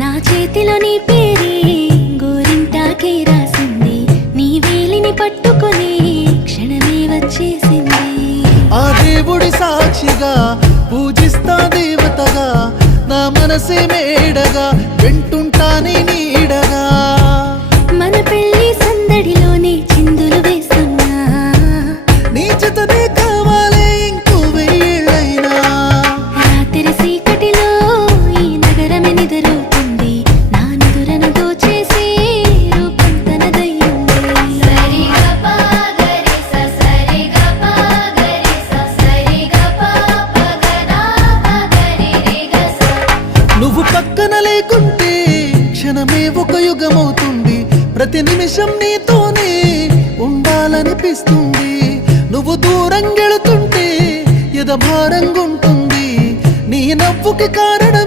నా చేతిలో నీ పేరే గోరింటాకే రాసింది, నీ వేలిని పట్టుకొని క్షణమే వచ్చేసింది. ఆ దేవుడి సాక్షిగా పూజిస్తా దేవతగా, నా మనసే మేడగా వింటుంటానే నీడగా. మన పెళ్లి సందడిలోనే చిందులు వేస్తున్నా, నీ జతనే కావాలే ఇంకో వెయ్యేళ్ళైనా. రాత్రి చీకటిలో ఈ నగరమే నిద్రవుతుంది, నా నిదురను దోచేసి రూపం తనదయ్యింది. నువ్వు పక్కన లేకుంటే క్షణమే ఒక యుగమవుతుంది, ప్రతి నిమిషం నీతోనే ఉండాలనిపిస్తుంది. నువ్వు దూరం గెళుతుంటే ఎద భారంగుంటుంది, నీ నవ్వుకి కారణం